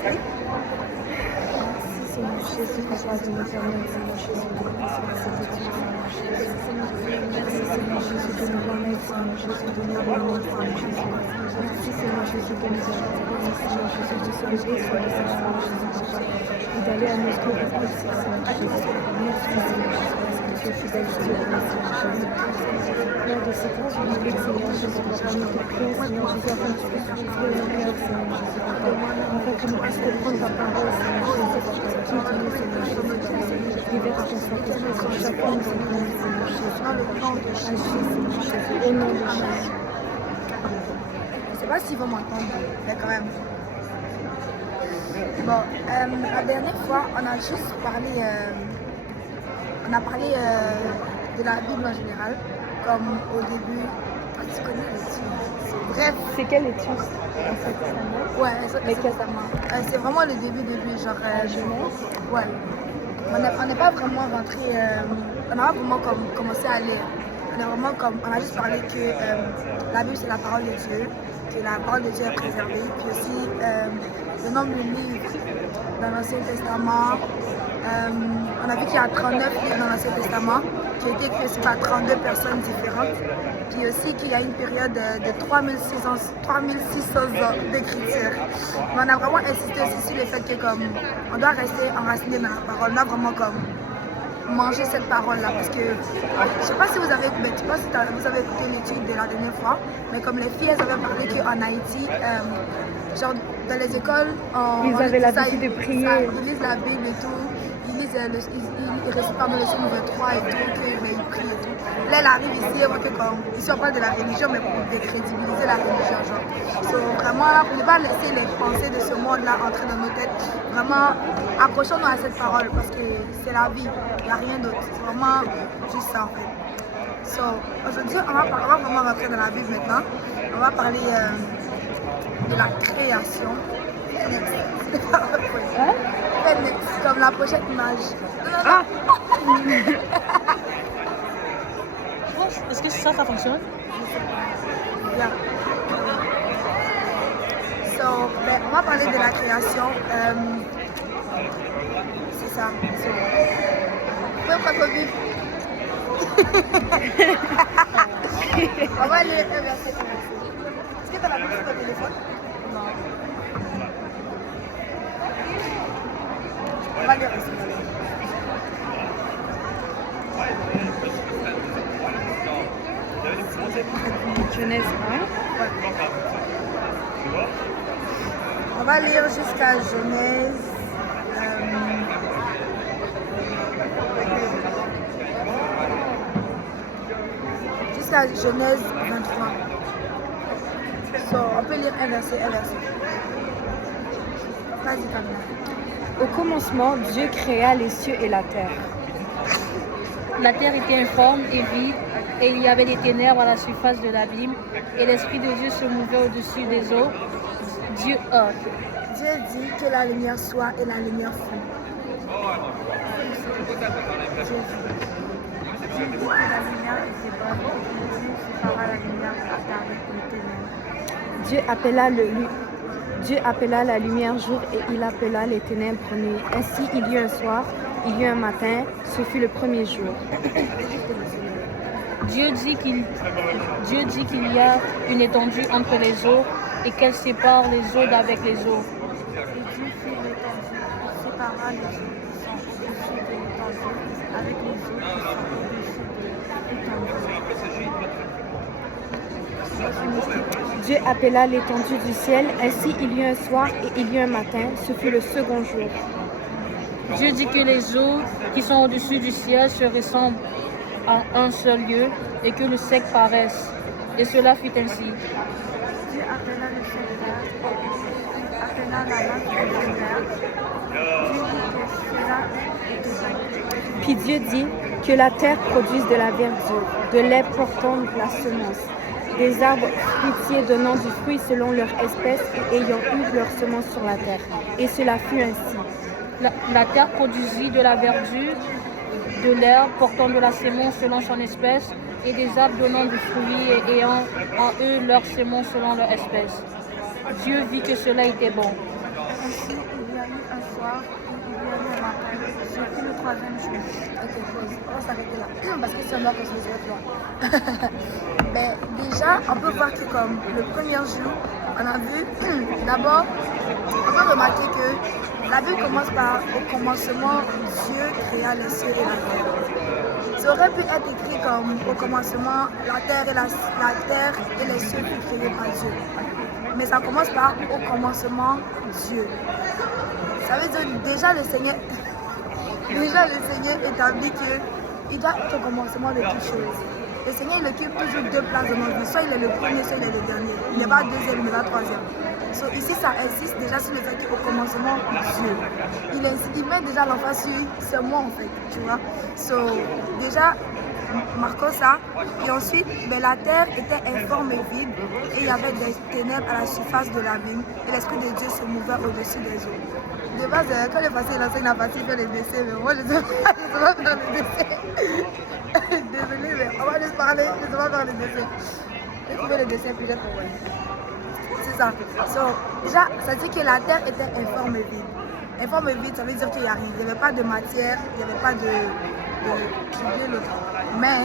Seigneur Jésus, la grâce de l'éternel, Seigneur Jésus, de grâce à cette étude, merci Seigneur Jésus de nous remettre, Seigneur Jésus, de nous remettre, Seigneur Jésus. Merci Seigneur Jésus de nous accompagner, Seigneur Jésus, de se lever sur les Seigneur Jésus, et d'aller à notre réponse, Seigneur Jésus. Merci Seigneur Jésus, parce que tu es fidèle, tu es bon, Seigneur Jésus. Lors de cette étude biblique, Seigneur Jésus, papa, nous te prions, Seigneur Jésus, afin que tu puisses ouvrir nos cœurs, Seigneur Jésus, papa, afin que nous puissions comprendre ta parole, Seigneur Jésus, papa. Guide-nous, Seigneur Jésus, libère ton Saint-Esprit sur chacun de nos vies, Seigneur Jésus. Agis, Seigneur Jésus, au nom de Jésus. Je sais pas s'ils vont m'entendre, mais quand même. Bon, la dernière fois, on a juste parlé, de la Bible en général, comme au début. Ah, tu connais l'étude. Bref. C'est quelle étude? L'Ancien Testament? Ouais, l'Ancien Testament. C'est vraiment le début, genre. La Genèse? Ouais. On n'est pas vraiment rentré, on n'a pas vraiment commencé à lire. On a juste parlé que la Bible c'est la parole de Dieu, que la parole de Dieu est préservée, puis aussi le nombre de livres dans l'Ancien Testament. On a vu qu'il y a 39 livres dans l'Ancien Testament qui ont été écrits aussi par 32 personnes différentes. Puis aussi qu'il y a une période de 3600 ans d'écriture. Mais on a vraiment insisté aussi sur le fait que on doit rester enraciné dans la parole, on doit vraiment manger cette parole-là. Parce que je ne sais pas si vous avez écouté l'étude de la dernière fois, mais comme les filles elles avaient parlé qu'en Haïti, genre dans les écoles, ils avaient l'habitude de prier. Ils lisent la Bible et tout. Ils récitent pendant le psaume 23 et tout, mais ils prient et tout. Là, elle arrive ici, elle voit que ici on parle de la religion, mais pour décrédibiliser la religion, genre. Vraiment, là, pour ne pas laisser les pensées de ce monde-là entrer dans nos têtes, vraiment, accrochons-nous à cette parole, parce que c'est la vie, il n'y a rien d'autre. C'est vraiment juste ça, en fait. Aujourd'hui, on va vraiment rentrer dans la Bible maintenant. On va parler de la création. Hein? Comme la prochaine image. Ah! Est-ce que ça fonctionne? Bien. On va parler de la création. C'est ça. Vous pouvez pas vivre. On va aller un verset. Est-ce que tu as la Bible sur ton téléphone? Non. On va lire aussi. Genèse 1. On va lire jusqu'à Genèse. Jusqu'à Genèse 23. On peut lire un verset. Vas-y, Camilla. Au commencement, Dieu créa les cieux et la terre. La terre était informe et vide, et il y avait des ténèbres à la surface de l'abîme, et l'Esprit de Dieu se mouvait au-dessus des eaux. Dieu dit que la lumière soit, et la lumière fut. Dieu dit que la lumière était bonne, et Dieu sépara la lumière des ténèbres. Dieu appela la lumière jour et il appela les ténèbres nuit. Ainsi il y eut un soir, il y eut un matin, ce fut le premier jour. Dieu dit qu'il y a une étendue entre les eaux et qu'elle sépare les eaux d'avec les eaux. Et Dieu fit l'étendue, sépara les eaux qui sont au-dessus de l'étendue avec les eaux qui sont au-dessus de l'étendue. Dieu appela l'étendue du ciel, ainsi il y eut un soir et il y eut un matin, ce fut le second jour. Dieu dit que les eaux qui sont au-dessus du ciel se ressemblent à un seul lieu et que le sec paraisse. Et cela fut ainsi. Dieu appela le secteur, appela la langue de l'hiver. Dieu dit que cela était bon. Puis Dieu dit que la terre produise de la verdure, de lait portant de la semence, des arbres fruitiers donnant du fruit selon leur espèce et ayant eu leur semence sur la terre. Et cela fut ainsi. La terre produisit de la verdure, de l'herbe portant de la semence selon son espèce, et des arbres donnant du fruit et ayant en eux leur semence selon leur espèce. Dieu vit que cela était bon. Ainsi, troisième jour. Ok, pause. On va s'arrêter là. Parce que c'est un doit continuer sur toi. Ben, déjà, on peut voir que comme le premier jour, on a vu d'abord, on peut remarquer que la Bible commence par au commencement, Dieu créa les cieux et la terre. Ça aurait pu être écrit comme au commencement, la terre et les cieux furent créés par Dieu. Mais ça commence par au commencement, Dieu. Ça veut dire déjà le Seigneur établit qu'il doit être au commencement de toutes choses. Le Seigneur il occupe toujours deux places dans notre vie. Soit il est le premier, soit il est le dernier. Il n'est pas deuxième, il n'est pas troisième. So, ici, ça insiste déjà sur le fait qu'au commencement, Dieu. Il met déjà l'emphase sur c'est moi en fait, tu vois. So, déjà, marquons ça. Et ensuite, ben, la terre était informe et vide et il y avait des ténèbres à la surface de l'abîme et l'Esprit de Dieu se mouvait au-dessus des eaux. De base, quand le passé, il enseigne la partie fait les décès, mais moi je ne sais pas faire les décès. Désolée, mais on va juste parler, je ne sais pas faire les décès. J'ai trouvé les décès, puis j'ai trouvé. C'est ça. So, déjà, ça dit que la terre était informe et vide. Informe et vide, ça veut dire qu'il n'y a rien. Il n'y avait pas de matière, il n'y avait pas de l'autre. Mais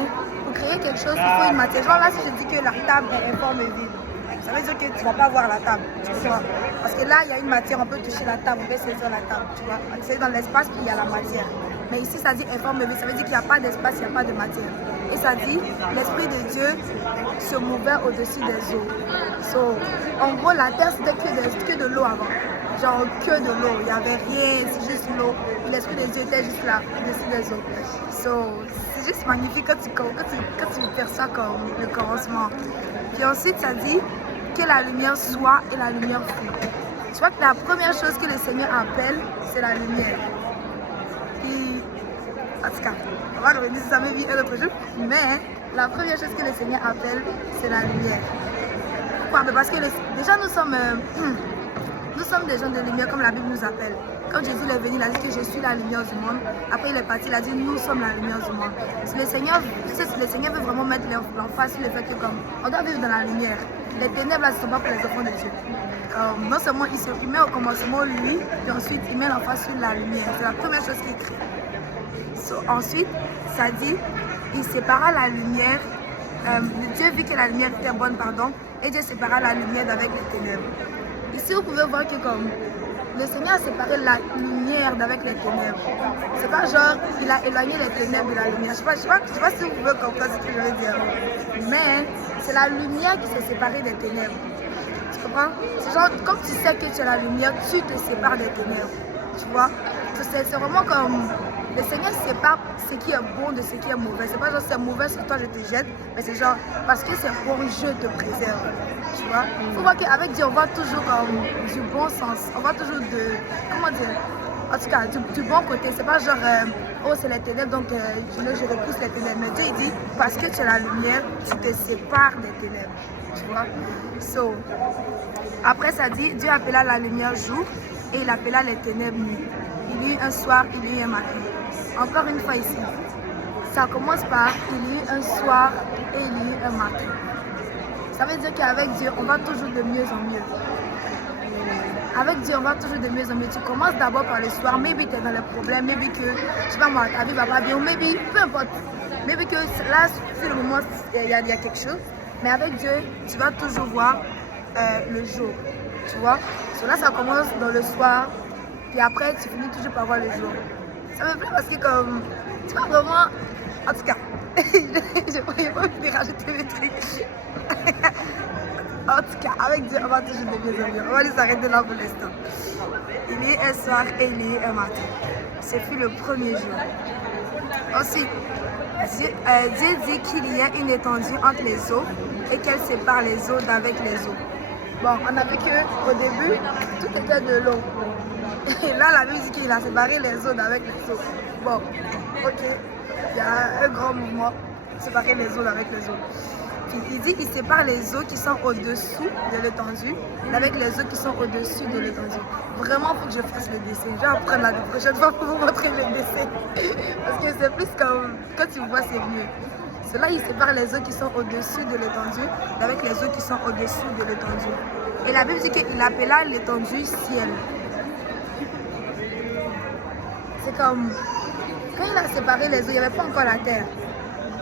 pour créer quelque chose, il faut une matière. Genre là, si je dis que la table est informe et vide, ça veut dire que tu ne vas pas voir la table, tu vois. Parce que là, il y a une matière, on peut toucher la table, on peut saisir la table, tu vois. C'est dans l'espace qu'il y a la matière. Mais ici, ça dit informe et vide, ça veut dire qu'il n'y a pas d'espace, il n'y a pas de matière. Et ça dit, l'Esprit de Dieu se mouvait au-dessus des eaux. So, en gros, la terre, c'était que de l'eau avant. Genre que de l'eau, il n'y avait rien, c'est juste l'eau. L'Esprit de Dieu était juste là, au-dessus des eaux. So, c'est juste magnifique quand tu perçois comme le commencement. Puis ensuite, ça dit que la lumière soit et la lumière fut. Tu vois que la première chose que le Seigneur appelle, c'est la lumière. Puis, en tout cas, on va revenir sur ça même un autre jour. Mais la première chose que le Seigneur appelle, c'est la lumière. Pourquoi? Parce que déjà, nous sommes des gens de lumière comme la Bible nous appelle. Quand Jésus est venu, il a dit que je suis la lumière du monde. Après il est parti, il a dit nous sommes la lumière du monde. Le Seigneur veut vraiment mettre l'emphase sur le fait que comme on doit vivre dans la lumière. Les ténèbres là, ce ne sont pas pour les enfants de Dieu. Non seulement il met au commencement lui, puis ensuite il met l'emphase sur la lumière. C'est la première chose qu'il crée. So, ensuite, ça dit, il sépara la lumière. Dieu vit que la lumière était bonne, et Dieu sépara la lumière d'avec les ténèbres. Ici, vous pouvez voir que comme le Seigneur a séparé la lumière d'avec les ténèbres. C'est pas genre, il a éloigné les ténèbres de la lumière. Je sais pas si vous pouvez comprendre ce que je veux dire. Mais c'est la lumière qui s'est séparée des ténèbres. Tu comprends? C'est genre, comme tu sais que tu as la lumière, tu te sépares des ténèbres. Tu vois? C'est vraiment comme... Le Seigneur sépare ce qui est bon de ce qui est mauvais. C'est pas genre c'est mauvais sur toi je te jette, mais c'est genre parce que c'est bon je te préserve. Tu vois? Il faut voir qu'avec Dieu on voit toujours du bon sens. On voit toujours comment dire? En tout cas du bon côté. C'est pas genre oh c'est les ténèbres donc je repousse les ténèbres. Mais Dieu il dit parce que tu as la lumière, tu te sépares des ténèbres. Tu vois? So, après ça dit Dieu appela la lumière jour et il appela les ténèbres nuit. Il y eut un soir, il y eut un matin. Encore une fois ici, ça commence par il y eut un soir et il y eut un matin. Ça veut dire qu'avec Dieu, on va toujours de mieux en mieux. Avec Dieu, on va toujours de mieux en mieux. Tu commences d'abord par le soir, maybe tu es dans le problème, maybe que, je sais pas moi, ta vie va pas bien, maybe, peu importe. Maybe que là, sur le moment, il y a quelque chose. Mais avec Dieu, tu vas toujours voir le jour. Tu vois? So là, ça commence dans le soir. Et après, tu finis toujours par voir le jour. Ça me plaît parce que comme, tu vois vraiment, en tout cas, je ne pourrais pas me rajouter des trucs. En tout cas, avec Dieu, on va toujours de mieux en mieux. On va juste arrêter là pour l'instant. Il y a eu un soir et il y a eu un matin. Ce fut le premier jour. Ensuite, Dieu dit qu'il y a une étendue entre les eaux et qu'elle sépare les eaux d'avec les eaux. Bon, on a vu qu'au début, tout était de l'eau. Et là, la Bible dit qu'il a séparé les zones avec les eaux. Bon, ok, il y a un grand mouvement, séparer les zones avec les eaux. Puis il dit qu'il sépare les eaux qui sont au-dessous de l'étendue avec les eaux qui sont au-dessus de l'étendue. Vraiment, il faut que je fasse le dessin. Je vais apprendre la prochaine fois pour vous montrer le dessin. Parce que c'est plus comme, quand tu vois, c'est mieux. Cela, il sépare les eaux qui sont au-dessus de l'étendue avec les eaux qui sont au-dessous de l'étendue. Et la Bible dit qu'il appela l'étendue ciel. C'est comme, quand il a séparé les eaux, il n'y avait pas encore la terre.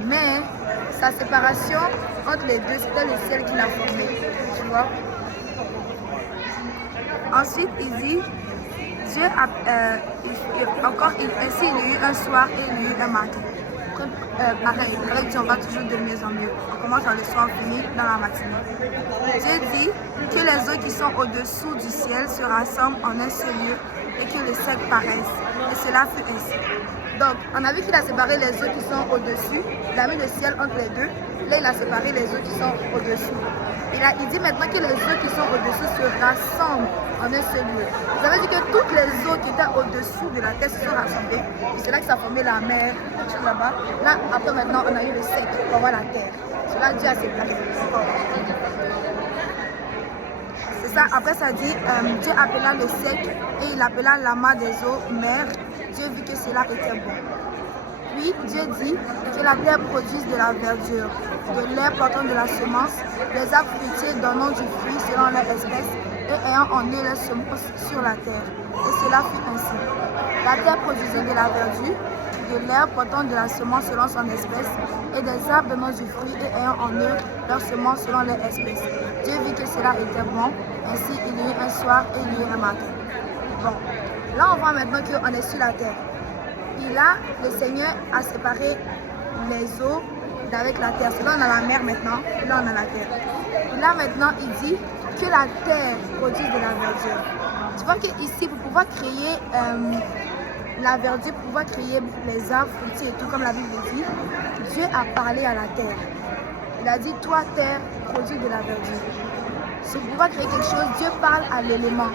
Mais sa séparation entre les deux, c'était le ciel qui l'a formé. Tu vois? Ensuite, il dit, Dieu a, ainsi il y a eu un soir et il y a eu un matin. Pareil, avec Dieu, on va toujours de mieux en mieux. On commence dans le soir, on finit dans la matinée. Dieu dit que les eaux qui sont au-dessous du ciel se rassemblent en un seul lieu et que le ciel paraisse. Et cela fut ainsi. Donc, on a vu qu'il a séparé les eaux qui sont au-dessus, il a mis le ciel entre les deux. Là, il a séparé les eaux qui sont au-dessous. Il dit maintenant que les eaux qui sont au-dessus se rassemblent en un seul lieu. Ça veut dire que toutes les eaux qui étaient au-dessous de la terre se sont rassemblées. C'est là que ça a formé la mer, tout là-bas. Là, après maintenant, on a eu le sec pour voir la terre. C'est là que Dieu a séparé. C'est ça, après ça dit, Dieu appela le sec et il appela l'amas des eaux mer. Dieu vit que cela était bon. Puis Dieu dit que la terre produise de la verdure, de l'herbe portant de la semence, des arbres fruitiers donnant du fruit selon leur espèce et ayant en eux leur semence sur la terre. Et cela fut ainsi. La terre produisait de la verdure, de l'herbe portant de la semence selon son espèce, et des arbres donnant du fruit et ayant en eux leur semence selon leur espèce. Dieu vit que cela était bon, ainsi il y a eu un soir et il y a eu un matin. Bon, là on voit maintenant qu'on est sur la terre. Et là, le Seigneur a séparé les eaux d'avec la terre. Là, on a la mer maintenant, et là, on a la terre. Et là, maintenant, il dit que la terre produise de la verdure. Tu vois qu'ici, pour pouvoir créer la verdure, pour pouvoir créer les arbres fruitiers et tout, comme la Bible dit, Dieu a parlé à la terre. Il a dit, toi, terre, produis de la verdure. C'est pour pouvoir créer quelque chose, Dieu parle à l'élément.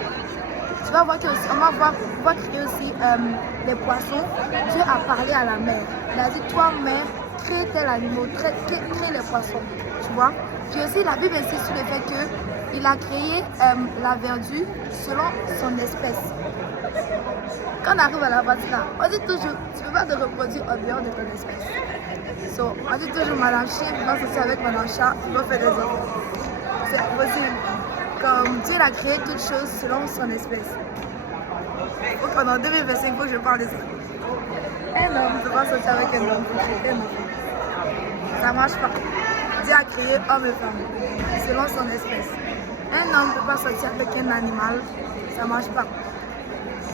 Tu vas voir qu'on va pouvoir créer aussi les poissons. Dieu a parlé à la mer. Il a dit, toi, mer, crée tel animal, crée les poissons. Tu vois? Puis aussi, la Bible insiste sur le fait qu'il a créé la verdure selon son espèce. Quand on arrive à la partie là, on dit toujours, tu ne peux pas te reproduire en dehors de ton espèce. So, on dit toujours, madame chien, tu vas sortir avec madame chat, tu vas faire des enfants. C'est impossible. Comme Dieu a créé toutes choses selon son espèce. Donc pendant 2025, il faut que je parle de ça. Un homme ne peut pas sortir avec un homme pour créer un enfant. Ça ne marche pas. Dieu a créé homme et femme selon son espèce. Un homme ne peut pas sortir avec un animal. Ça ne marche pas.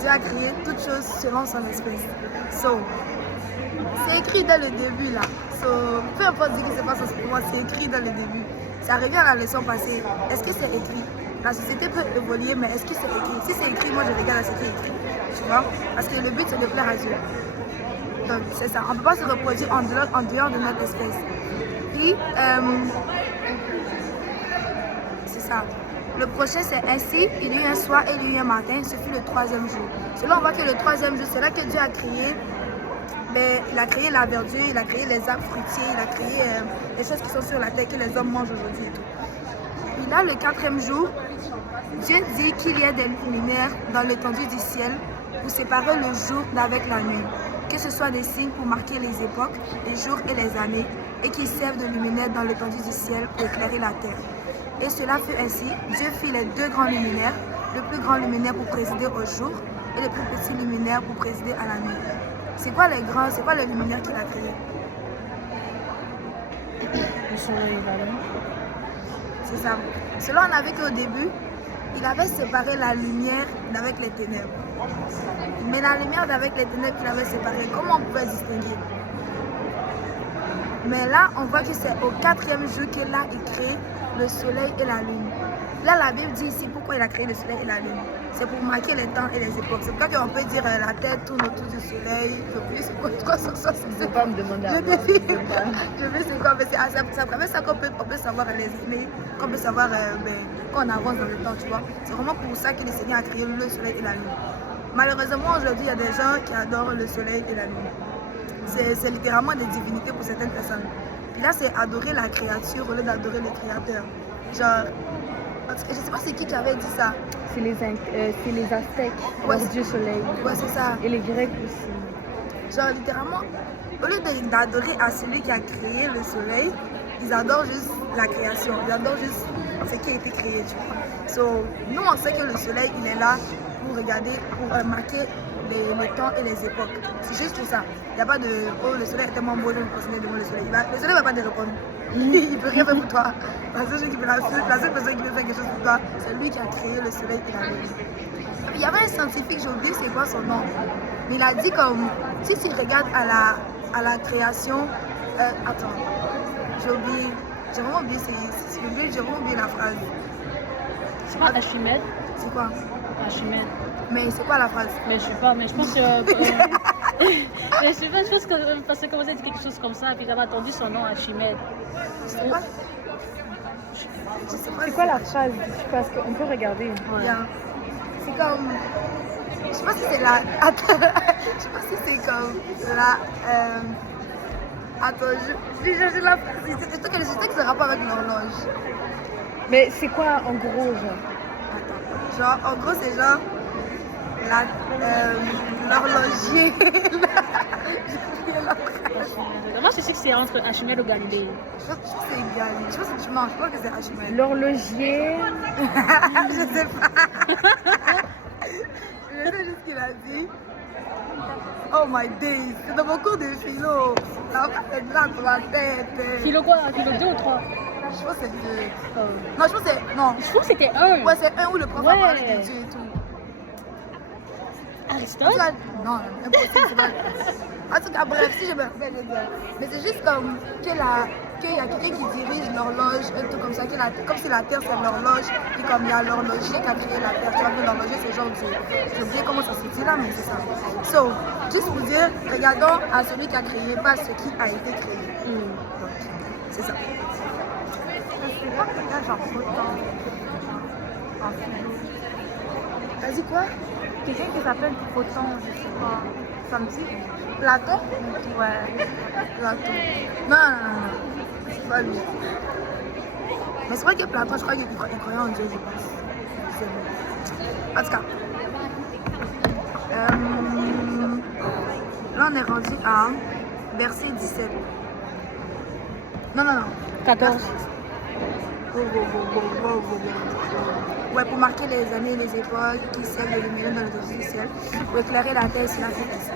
Dieu a créé toutes choses selon son espèce. So, c'est écrit dès le début là. So, peu importe ce qui se passe en ce moment, c'est écrit dès le début. Ça revient à la leçon passée. Est-ce que c'est écrit? La société peut évoluer, mais est-ce que c'est écrit? Si c'est écrit, moi je regarde la société écrit. Tu vois? Parce que le but c'est de plaire à Dieu. Donc c'est ça. On ne peut pas se reproduire en dehors de notre espèce. Puis, c'est ça. Le prochain c'est ainsi, il y a eu un soir et il y a eu un matin, ce fut le troisième jour. Cela on voit que le troisième jour, c'est là que Dieu a créé. Mais il a créé la verdure, il a créé les arbres fruitiers, il a créé les choses qui sont sur la terre que les hommes mangent aujourd'hui et tout. Puis là, le quatrième jour, Dieu dit qu'il y a des luminaires dans l'étendue du ciel pour séparer le jour d'avec la nuit, que ce soit des signes pour marquer les époques, les jours et les années, et qui servent de luminaires dans l'étendue du ciel pour éclairer la terre. Et cela fut ainsi, Dieu fit les deux grands luminaires, le plus grand luminaire pour présider au jour et le plus petit luminaire pour présider à la nuit. C'est quoi les luminaires qu'il a créés? Le soleil et la lune. C'est ça. Cela, on a vu qu'au début, il avait séparé la lumière d'avec les ténèbres. Mais la lumière d'avec les ténèbres qu'il avait séparé, comment on pouvait distinguer? Mais là, on voit que c'est au quatrième jour que là, il crée le soleil et la lune. Là, la Bible dit ici pourquoi il a créé le soleil et la lune. C'est pour marquer les temps et les époques. C'est pour ça qu'on peut dire la terre tourne autour du soleil. Je sais pas quoi ça. Je ne peux pas me demander à moi. Je sais c'est quoi, mais c'est à travers ça qu'on peut savoir les années, qu'on peut savoir quand on avance dans le temps, tu vois. C'est vraiment pour ça que le Seigneur a créé le soleil et la lune. Malheureusement, aujourd'hui, il y a des gens qui adorent le soleil et la lune. C'est littéralement des divinités pour certaines personnes. Puis là, c'est adorer la créature au lieu d'adorer le créateur. Genre, je ne sais pas c'est qui avait dit ça. C'est les Aztèques, Ouais, leur dieu soleil. Ouais, c'est ça. Et les Grecs aussi. Genre, littéralement, au lieu d'adorer à celui qui a créé le soleil, ils adorent juste la création. Ils adorent juste ce qui a été créé, tu vois. So, nous, on sait que le soleil, il est là pour regarder, pour marquer les temps et les époques. C'est juste pour ça. Il n'y a pas de oh le soleil est tellement beau, je vais me positionner devant le soleil. Le soleil ne va pas te répondre. Il ne peut rien faire pour toi. La seule personne qui peut faire quelque chose pour toi, c'est lui qui a créé le soleil et la lune. Il y avait un scientifique, j'ai oublié c'est quoi son nom. Mais il a dit comme si tu regardes à la création. Attends, j'ai oublié. J'ai vraiment oublié la phrase. C'est pas Archimède? C'est quoi? Archimède. Mais c'est quoi la phrase? Mais je sais pas, mais je pense que. Mais je sais pas, je pense que parce que commençait à dire quelque chose comme ça, et puis j'avais entendu son nom Archimède. Je sais pas. Je sais pas. C'est quoi la phrase? Parce qu'on peut regarder. Ouais. Bien. C'est comme. Je sais pas si c'est la. Attends. Je sais pas si c'est comme la. Attends, je vais chercher la phrase. Je sais que ça rapport avec l'horloge. Mais c'est quoi en gros, genre? Attends. Genre, en gros, c'est genre. L'horloger. Moi, je sais que c'est entre Archimède ou Galilée. Je pense que c'est égal. Je pense que c'est Archimède. L'horloger. Je sais pas. Je sais juste qu'il a dit. Oh my days, c'est dans mon cours de philo. La phrase est là pour la tête. Philo quoi? Philo 2 ou 3? Je pense que c'est 2. Oh. Non, je pense que c'est. Non. Je trouve que c'était 1. Ouais, c'est 1 où le prof a parlé de Dieu et tout. Aristote? Non, impossible, c'est pas. En tout cas, bref, si je me rappelle bien. Mais c'est juste comme qu'il y a quelqu'un qui dirige l'horloge, un truc comme ça, comme si la Terre c'est l'horloge, et comme il y a l'horloger qui a créé la Terre. Tu vois que l'horloger c'est genre Dieu. J'ai oublié comment ça se dit là, mais c'est ça. So, juste pour dire, regardons à celui qui a créé, pas ce qui a été créé. Donc, c'est ça. C'est pas quelqu'un genre Photon en philo. T'as dit quoi? Quelqu'un qui s'appelle Photon, je sais pas. Ça me dit? Platon? Ouais. Platon. Non. C'est pas lui. Mais c'est vrai que Platon, je crois qu'il croyait en Dieu, je pense. En tout cas. Là, on est rendu à verset 17. Non. 14. Ouais, pour marquer les années et les époques qui servent de lumière dans le dessus du ciel, pour éclairer la terre sur la fait ici.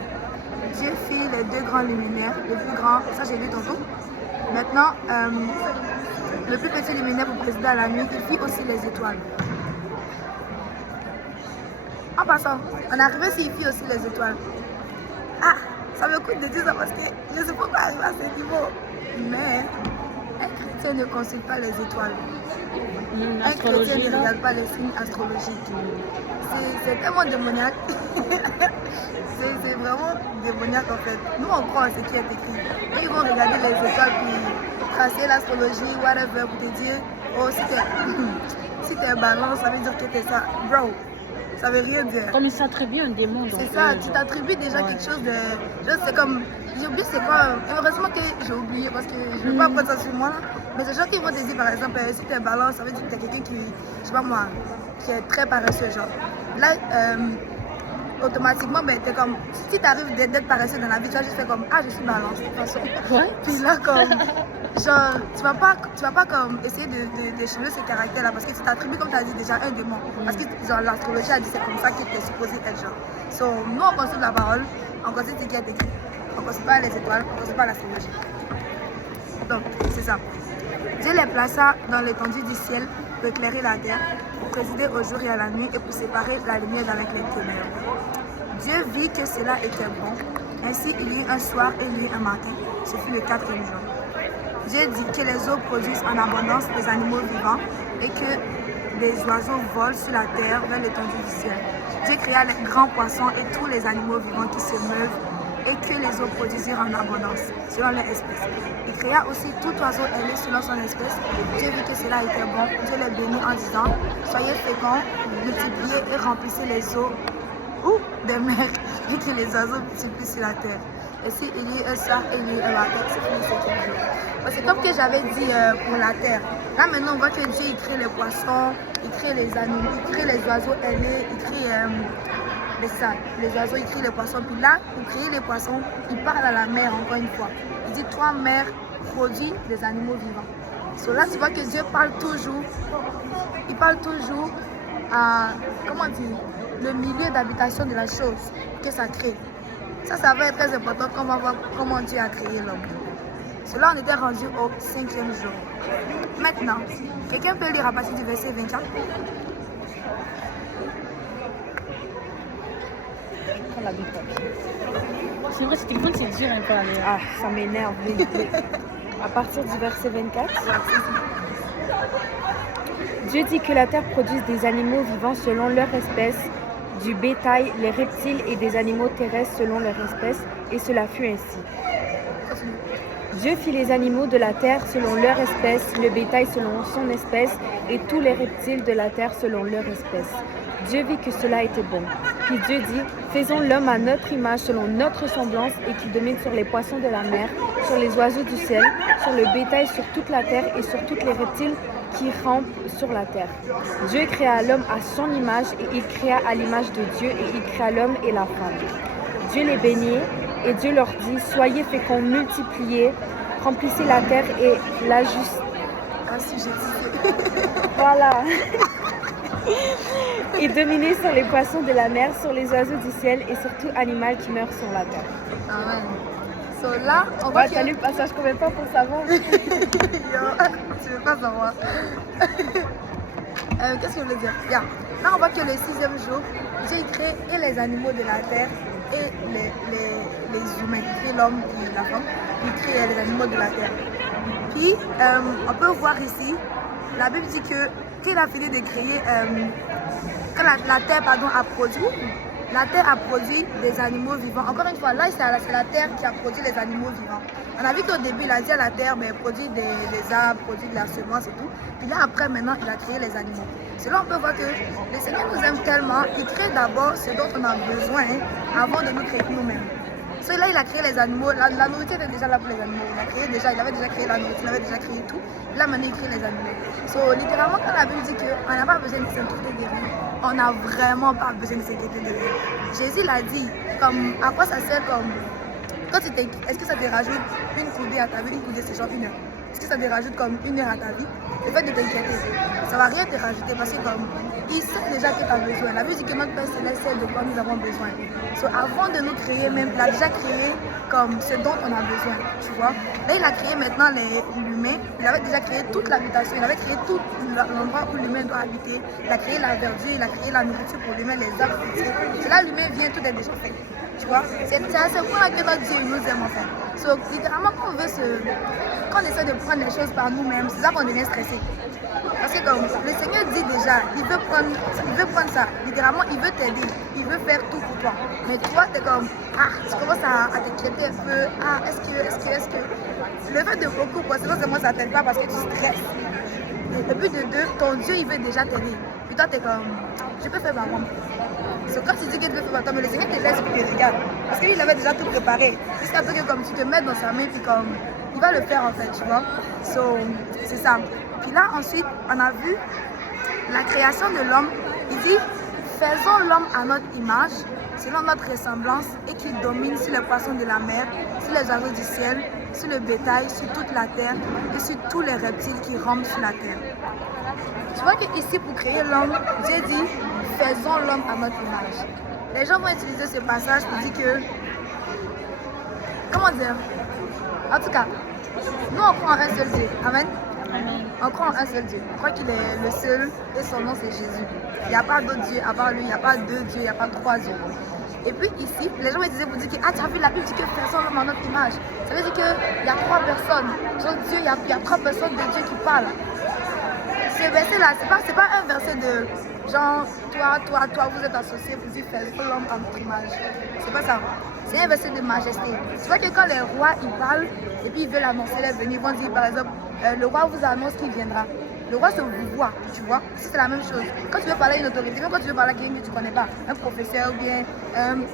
Dieu fit les 2 grands luminaires, le plus grand, ça j'ai lu tantôt. Maintenant, le plus petit luminaire pour présider à la nuit, il fit aussi les étoiles. En passant, on est arrivé s'il fit aussi les étoiles. Ah, ça me coûte de dire ça parce que je ne sais pas comment arriver à ce niveau. Mais un chrétien ne consulte pas les étoiles. Un chrétien ne regarde pas les signes astrologiques. C'est tellement démoniaque. C'est vraiment démoniaque en fait. Nous on croit à ce qui est écrit. Et ils vont regarder les étoiles puis tracer l'astrologie, whatever, pour te dire, oh si t'es balance, ça veut dire que t'es ça. Bro, ça veut rien dire. Comme il s'attribue un démon. C'est ça, tu t'attribues déjà quelque chose de. C'est comme. J'ai oublié c'est quoi. Heureusement que j'ai oublié parce que je ne veux pas prendre ça sur moi. Mais c'est gens qui vont te dire par exemple, si t'es balance, ça veut dire que t'es quelqu'un qui, je sais pas moi, qui est très paresseux genre. Là, automatiquement, ben, t'es comme, si t'arrives d'être paresseux dans la vie, tu vas juste faire comme, ah, je suis balance, de toute façon. Ouais. Puis là, comme, genre, tu vas pas comme, essayer de changer ce caractère-là, parce que tu t'attribues, comme tu as dit, déjà un démon. Parce que, genre, l'astrologie a dit, c'est comme ça que tu es supposé être, genre. So, nous, on consulte la parole, on consulte ce qui est écrit. On consulte pas les étoiles, on consulte pas l'astrologie. Donc, c'est ça. Dieu les plaça dans l'étendue du ciel pour éclairer la terre, pour présider au jour et à la nuit et pour séparer la lumière d'avec les ténèbres. Dieu vit que cela était bon. Ainsi, il y eut un soir et il y eut un matin. Ce fut le 4e jour. Dieu dit que les eaux produisent en abondance des animaux vivants et que des oiseaux volent sur la terre vers l'étendue du ciel. Dieu créa les grands poissons et tous les animaux vivants qui se meuvent et que les eaux produisirent en abondance, selon leur espèce. Il créa aussi tout oiseau ailé selon son espèce. Dieu vit que cela était bon. Dieu les bénit en disant, soyez féconds, multipliez et remplissez les eaux des mers et que les oiseaux multiplient sur la terre. Et si il y eut un soir et il y eut un matin, c'est fini ce qu'il dit. C'est comme que j'avais dit pour la terre. Là maintenant on voit que Dieu il crée les poissons, il crée les animaux, il crée les oiseaux ailés, il crée les oiseaux, il crée les poissons. Puis là, pour créer les poissons, il parle à la mer encore une fois. Il dit, toi mer, produis des animaux vivants. So là tu vois que Dieu parle toujours, il parle toujours à, comment dire, le milieu d'habitation de la chose. que ça crée. Ça va être très important quand on va voir comment Dieu a créé l'homme. Cela, on était rendu au 5e jour. Maintenant, quelqu'un peut lire à partir du verset 24? C'est vrai, ce téléphone, c'est dur un peu à lire. Ah, ça m'énerve. À partir du verset 24, Dieu dit que la terre produise des animaux vivants selon leur espèce, du bétail, les reptiles et des animaux terrestres selon leur espèce, et cela fut ainsi. Dieu fit les animaux de la terre selon leur espèce, le bétail selon son espèce, et tous les reptiles de la terre selon leur espèce. Dieu vit que cela était bon. Puis Dieu dit, faisons l'homme à notre image, selon notre semblance, et qu'il domine sur les poissons de la mer, sur les oiseaux du ciel, sur le bétail, sur toute la terre, et sur tous les reptiles qui rampent sur la terre. Dieu créa l'homme à son image, et il créa à l'image de Dieu, et il créa l'homme et la femme. Dieu les bénit, et Dieu leur dit, soyez féconds, multipliez, remplissez la terre et voilà. Et dominez sur les poissons de la mer, sur les oiseaux du ciel et sur tout animal qui meurt sur la terre. Amen. So là, on voit que... T'as lu le passage combien de fois pour savoir? Yo, tu veux pas savoir. Qu'est-ce que je veux dire? Bien. Là, on voit que le 6e jour, Dieu crée et les animaux de la terre et les humains. Il crée l'homme et la femme. Il crée les animaux de la terre. Puis, on peut voir ici, la Bible dit que quand il a fini de créer, quand la terre a produit, la terre a produit des animaux vivants. Encore une fois, là, c'est la terre qui a produit les animaux vivants. On a vu qu'au début, il a dit à la terre, mais produit des arbres, produit de la semence et tout. Puis là, après, maintenant, il a créé les animaux. C'est là on peut voir que le Seigneur nous aime tellement, il crée d'abord ce dont on a besoin avant de nous créer nous-mêmes. Là, il a créé les animaux, la nourriture était déjà là pour les animaux. Il avait déjà créé la nourriture, il avait déjà créé tout. Là, maintenant, il crée les animaux. Littéralement, quand la Bible dit qu'on n'a pas besoin de s'inquiéter de rien, on n'a vraiment pas besoin de s'inquiéter de rien. Jésus l'a dit, comme, à quoi ça sert comme... Quand tu t'inquiètes, est-ce que ça te rajoute une coudée à ta vie? Une coudée, c'est genre 1 heure. Est-ce que ça te rajoute comme 1 heure à ta vie? Le fait de t'inquiéter, ça ne va rien te rajouter parce que comme, il sait déjà que tu as besoin. La Bible dit que notre Père Céleste sait de quoi nous avons besoin. Avant de nous créer même, il a déjà créé comme ce dont on a besoin, tu vois. Là, il a créé maintenant l'humain. Il avait déjà créé toute l'habitation. Il avait créé tout l'endroit où l'humain doit habiter. Il a créé la verdure, il a créé la nourriture pour l'humain, les arbres fruitiers. Et là, l'humain vient, tout est déjà fait. Tu vois, c'est à ce point-là que notre Dieu nous aime en fait. Littéralement, quand on essaie de prendre les choses par nous-mêmes, c'est ça qu'on devient stressé. Parce que comme le Seigneur dit déjà, il veut prendre ça. Littéralement, il veut t'aider. Il veut faire tout pour toi. Mais toi, t'es comme, tu commences à t'inquiéter un peu. Est-ce que... Le fait de beaucoup, sinon ça t'aide pas parce que tu stresses. Le but de deux, ton Dieu, il veut déjà t'aider. Puis toi, t'es comme, je peux faire ma maman. C'est quand tu dis qu'il te fait attendre, mais le Seigneur te laisse et te regarde. Parce qu'il avait déjà tout préparé. Jusqu'à ce que comme tu te mets dans sa main, puis comme il va le faire en fait, tu vois. C'est ça. Puis là, ensuite, on a vu la création de l'homme. Il dit, faisons l'homme à notre image, selon notre ressemblance, et qu'il domine sur les poissons de la mer, sur les oiseaux du ciel, sur le bétail, sur toute la terre, et sur tous les reptiles qui rampent sur la terre. Tu vois qu'ici, pour créer l'homme, Dieu dit, faisons l'homme à notre image. Les gens vont utiliser ce passage pour dire que... Comment dire? En tout cas, nous on croit en un seul Dieu. Amen. On croit en un seul Dieu. On croit qu'il est le seul et son nom c'est Jésus. Il n'y a pas d'autre Dieu à part lui, il n'y a pas 2 dieux, il n'y a pas 3 dieux. Et puis ici, les gens vont utiliser pour dire que tu as vu la Bible dit que faisons l'homme à notre image. Ça veut dire qu'il y a 3 personnes. Genre Dieu, il y a 3 personnes de Dieu qui parlent. Ce verset-là, c'est pas un verset de genre, toi, vous êtes associés pour dire faisons l'homme à notre image. C'est pas ça. C'est un verset de majesté. C'est vrai que quand les rois ils parlent et puis ils veulent annoncer leur venue, ils vont dire par exemple, le roi vous annonce qu'il viendra. Le roi se vous voit, tu vois. C'est la même chose. Quand tu veux parler à une autorité, même quand tu veux parler à quelqu'un que tu ne connais pas, un professeur ou bien,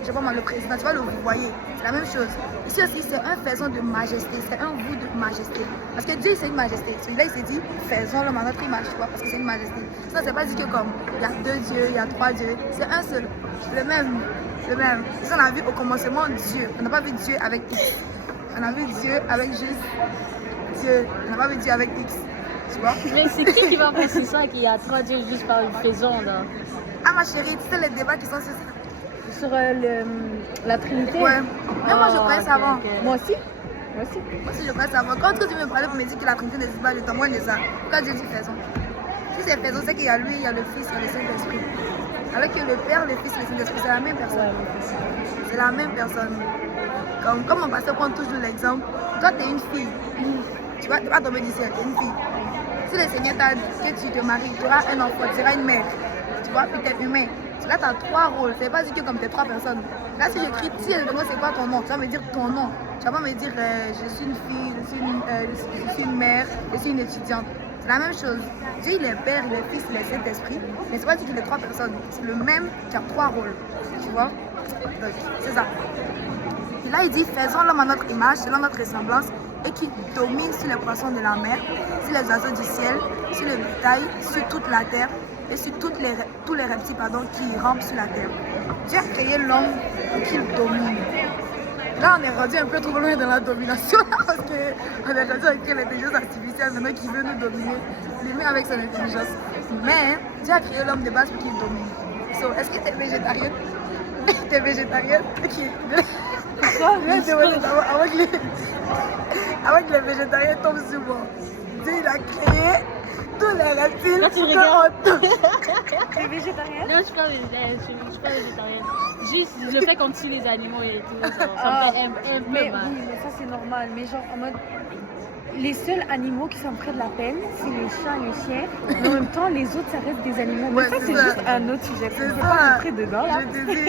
je sais pas moi, le président, tu vas le vous voyer. C'est la même chose. Ici aussi, c'est un faisant de majesté, c'est un vous de majesté. Parce que Dieu, c'est une majesté. Celui-là, il s'est dit, faisons l'homme à notre image, tu vois, parce que c'est une majesté. Ça, c'est pas dit que comme, il y a 2 dieux, il y a 3 dieux, c'est un seul. Le même. Ça, on a vu au commencement Dieu. On n'a pas vu Dieu avec X. On a vu Dieu avec juste Dieu. On n'a pas vu Dieu avec X. Tu vois? Mais c'est qui va penser ça qu'il y a 3 dieux juste par une faisant là? Ah ma chérie, tu sais les débats qui sont sur ça? sur la Trinité. Ouais. Mais moi, je croyais ça avant. Moi aussi. Moi aussi, je croyais ça avant. Quand tu me parlais pour me dire que la Trinité n'existe pas, je témoigne de ça. Quand Dieu dit faisons. Si c'est faisons, c'est qu'il y a lui, il y a le Fils, il y a le Saint-Esprit. Avec que le Père, le Fils et le Saint-Esprit, c'est la même personne. C'est la même personne. Comme mon pasteur prend toujours l'exemple, toi, tu es une fille. Tu vas tomber du ciel, tu es une fille. Si le Seigneur t'a dit que tu te maries, tu auras un enfant, tu seras une mère. Tu vois, puis tu es humain. Là, tu as 3 rôles. Ça ne veut pas dire que comme tu es 3 personnes. Là, si j'écris, si je te demande c'est quoi ton nom, tu vas me dire ton nom. Tu vas pas me dire je suis une fille, je suis une mère, je suis une étudiante. C'est la même chose. Dieu, il est Père, il est Fils, il est Saint-Esprit. Mais c'est pas dire qu'il est 3 personnes. C'est le même qui a 3 rôles. Tu vois? Donc, c'est ça. Et là, il dit faisons l'homme à notre image, selon notre ressemblance, et qui domine sur les poissons de la mer, sur les oiseaux du ciel, sur le bétail, sur toute la terre et sur tous les reptiles qui rampent sur la terre. Dieu a créé l'homme pour qu'il domine. Là, on est rendu un peu trop loin dans la domination, parce qu'on est rendu avec l'intelligence artificielle maintenant qui veut nous dominer, lui avec son intelligence. Mais Dieu a créé l'homme de base pour qu'il domine. So, est-ce que tu es végétarienne? Tu es végétarienne? Pourquoi? Avant que les végétariens tombent sur moi. Dieu, il a créé tous les reptiles. Là, tu regardes. Tu es végétarienne? Non, je suis pas végétarienne. Juste le fait qu'on tue les animaux et tout, ça me fait un peu Mais mal. oui, mais ça c'est normal. Mais genre en mode, les seuls animaux qui sont près de la peine, c'est les chats, les chiens. Mais en même temps, les autres, ça reste des animaux. Mais Ouais, ça, c'est ça. juste un autre sujet. C'est On peut ça. pas rentrer dedans là. Je te dis.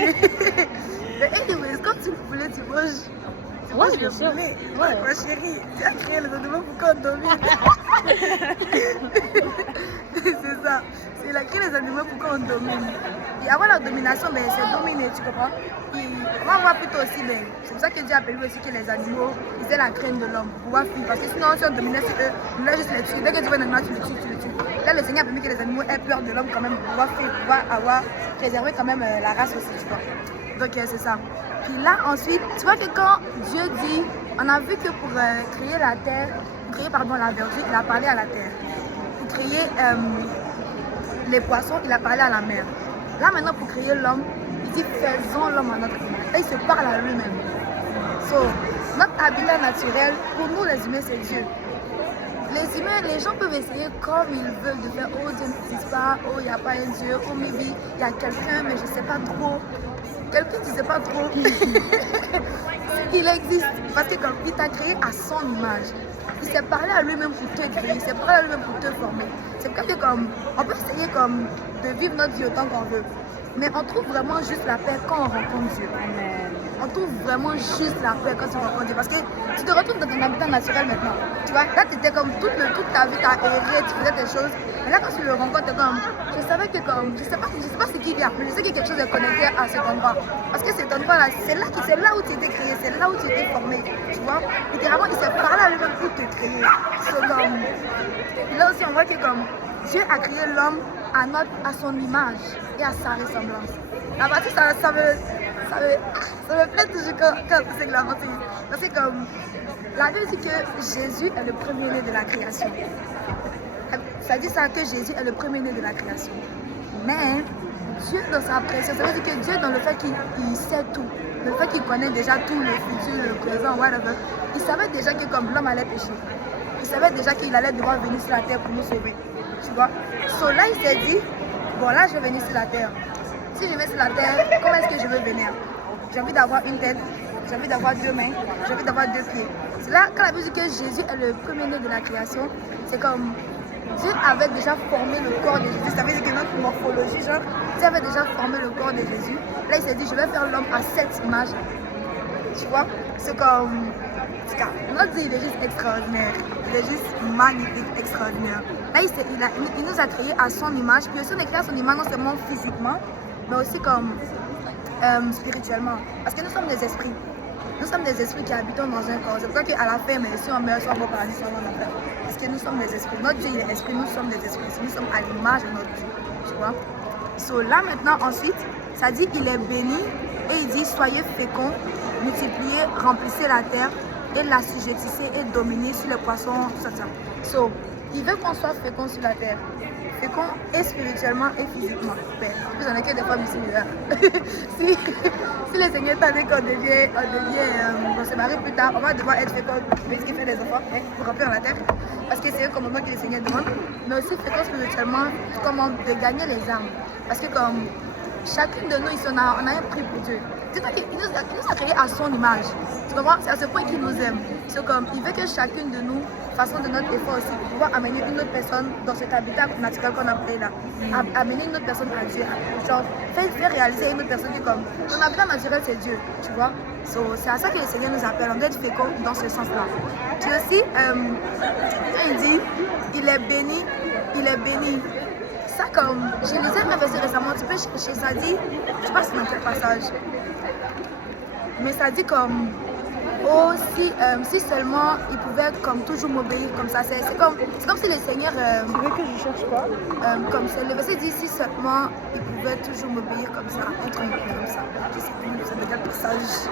Mais anyways, quand tu le voulais, tu manges. Tu Ouais, manges bien le sûr. poulet. Ouais. Ouais, ma chérie, tu as créé les animaux pour qu'on domine. C'est ça. Il a créé les animaux pour qu'on domine. Et avant la domination, ben, c'est dominer, tu comprends? Et on va voir plutôt aussi, ben, c'est pour ça que Dieu a permis aussi que les animaux, ils aient la crainte de l'homme, pour pouvoir fuir. Parce que sinon, si on dominait sur eux, on allait juste les tuer. Dès que tu vois un animal, tu le tues. Là, le Seigneur a permis que les animaux aient peur de l'homme quand même, pour pouvoir fuir, pour pouvoir préserver quand même la race aussi, tu vois. Donc, c'est ça. Puis là, ensuite, tu vois que quand Dieu dit, on a vu que pour créer la terre, la verdure, il a parlé à la terre. Pour créer les poissons, il a parlé à la mer. Là, maintenant, pour créer l'homme, il dit faisons l'homme à notre image. Et il se parle à lui-même. So, notre habitat naturel, pour nous les humains, c'est Dieu. Les humains, les gens peuvent essayer comme ils veulent de faire oh Dieu n'existe pas, oh il n'y a pas un Dieu, oh maybe il y a quelqu'un mais je ne sais pas trop. Quelqu'un qui ne sait pas trop. Il existe parce que comme il t'a créé à son image. Il s'est parlé à lui-même pour te créer, il s'est parlé à lui-même pour te former. C'est comme que on peut essayer comme de vivre notre vie autant qu'on veut. Mais on trouve vraiment juste la paix quand on rencontre Dieu. On trouve vraiment juste la paix quand tu rencontres Dieu. Parce que tu te retrouves dans ton habitat naturel maintenant. Tu vois, là tu étais comme toute ta vie, tu as erré, tu faisais des choses. Mais là quand tu le rencontres, comme, je savais que comme, je sais pas ce qui vient, mais je sais qu'il y a quelque chose de connecté à cet endroit. Parce que cet endroit-là, c'est là où tu étais créé, c'est là où tu étais formé. Tu vois, littéralement, il s'est parlé à lui-même pour te créer. Là aussi, on voit que comme Dieu a créé l'homme à son image et à sa ressemblance. La partie, ça me plaît toujours quand c'est lamenté. Parce que comme la Bible dit que Jésus est le premier-né de la création. Ça dit ça que Jésus est le premier-né de la création. Mais Dieu dans sa présence, ça veut dire que Dieu dans le fait qu'il sait tout, le fait qu'il connaît déjà tout, le futur, le présent, whatever, il savait déjà que comme l'homme allait pécher. Il savait déjà qu'il allait devoir venir sur la terre pour nous sauver. Tu vois? So là, il s'est dit, bon là, je vais venir sur la terre. Si je vais sur la terre, comment est-ce que je veux venir? J'ai envie d'avoir une tête, j'ai envie d'avoir 2 mains, j'ai envie d'avoir 2 pieds. C'est là, quand la Bible dit que Jésus est le premier-né de la création, c'est comme Dieu avait déjà formé le corps de Jésus. Ça veut dire que notre morphologie, genre, Dieu avait déjà formé le corps de Jésus. Là, il s'est dit, je vais faire l'homme à cette image. Tu vois? C'est comme... Notre Dieu, il est juste extraordinaire. Il est juste magnifique, extraordinaire. Là, il nous a créés à son image. Puis aussi, on est créé à son image non seulement physiquement, mais aussi comme spirituellement. Parce que nous sommes des esprits. Nous sommes des esprits qui habitent dans un corps. C'est pour ça qu'à la fin, mais si on meurt, soit on va au paradis, soit on va en enfer. Parce que nous sommes des esprits. Notre Dieu, il est esprit. Nous sommes des esprits. Nous sommes à l'image de notre Dieu. Tu vois? So, là, maintenant, ensuite, ça dit qu'il est béni. Et il dit, soyez féconds, multipliez, remplissez la terre et l'assujettissez et dominez sur les poissons, tout ça. So, il veut qu'on soit féconds sur la terre. féconds et spirituellement et physiquement. Ben, en plus, on a que des femmes ici, là. si le Seigneur t'a dit qu'on se marie plus tard, on va devoir être fécond, mais ce qui fait des enfants, hein, pour remplir la terre. Parce que c'est eux comme que le Seigneur demande. Mais aussi fécond spirituellement, comment de gagner les âmes. Parce que comme chacune de nous ici, on a un prix pour Dieu. C'est-à-dire qu'il nous a créés à son image. Tu comprends? C'est à ce point qu'il nous aime. C'est comme, il veut que chacune de nous fassons de notre effort aussi pour pouvoir amener une autre personne dans cet habitat naturel qu'on a créé là. Amener une autre personne à Dieu. Genre, faire réaliser à une autre personne que comme, ton habitat naturel c'est Dieu, tu vois? So, c'est à ça que le Seigneur nous appelle. On doit être fécond dans ce sens-là. Puis aussi, il dit, il est béni. Ça comme, je lisais un verset récemment, tu peux chercher, ça dit, je sais pas si c'est dans quel passage, mais ça dit comme, oh, si seulement il pouvait comme toujours m'obéir comme ça, c'est comme si le Seigneur... Tu veux que je cherche quoi? Comme ça, le verset dit, si seulement il pouvait toujours m'obéir comme ça, un truc comme ça, je sais plus, c'est dans quel passage.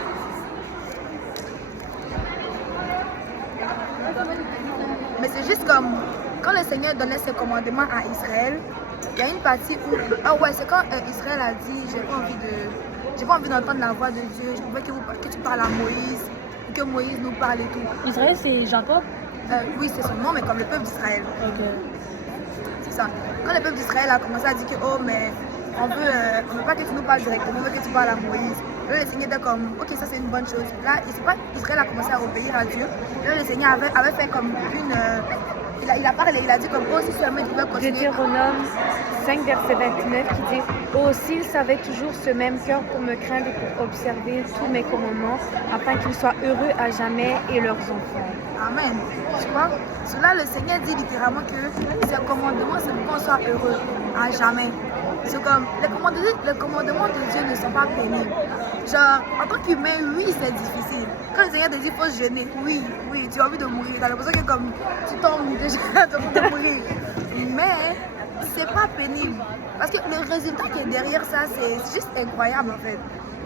Mais c'est juste comme, quand le Seigneur donnait ses commandements à Israël, il y a une partie où, ah ouais, c'est quand Israël a dit, j'ai pas envie d'entendre la voix de Dieu, je voudrais que tu parles à Moïse, que Moïse nous parle et tout. Israël, c'est Jacob? Oui, c'est son nom, mais comme le peuple d'Israël. Ok. C'est ça. Quand le peuple d'Israël a commencé à dire que, oh, mais on veut pas que tu nous parles directement, on veut que tu parles à Moïse. Là, le Seigneur était comme, ok, ça c'est une bonne chose. Là, Israël a commencé à obéir à Dieu. Là, le Seigneur avait fait comme une... il a parlé, il a dit comme, oh, si seulement il pouvait continuer. Deutéronome 5, verset 29 qui dit « Oh, s'ils savaient toujours ce même cœur pour me craindre et pour observer tous mes commandements, afin qu'ils soient heureux à jamais et leurs enfants. » Amen. Tu vois, cela, le Seigneur dit littéralement que ses commandements, c'est pour qu'on soit heureux à jamais. C'est comme, les commandements de Dieu ne sont pas pénibles. Genre, en tant qu'humain, oui, c'est difficile. Quand le Seigneur te dit qu'il faut jeûner, oui, tu as envie de mourir. Tu as l'impression que comme tu tombes déjà, tu as envie de mourir. Mais c'est pas pénible. Parce que le résultat qui est derrière ça, c'est juste incroyable en fait.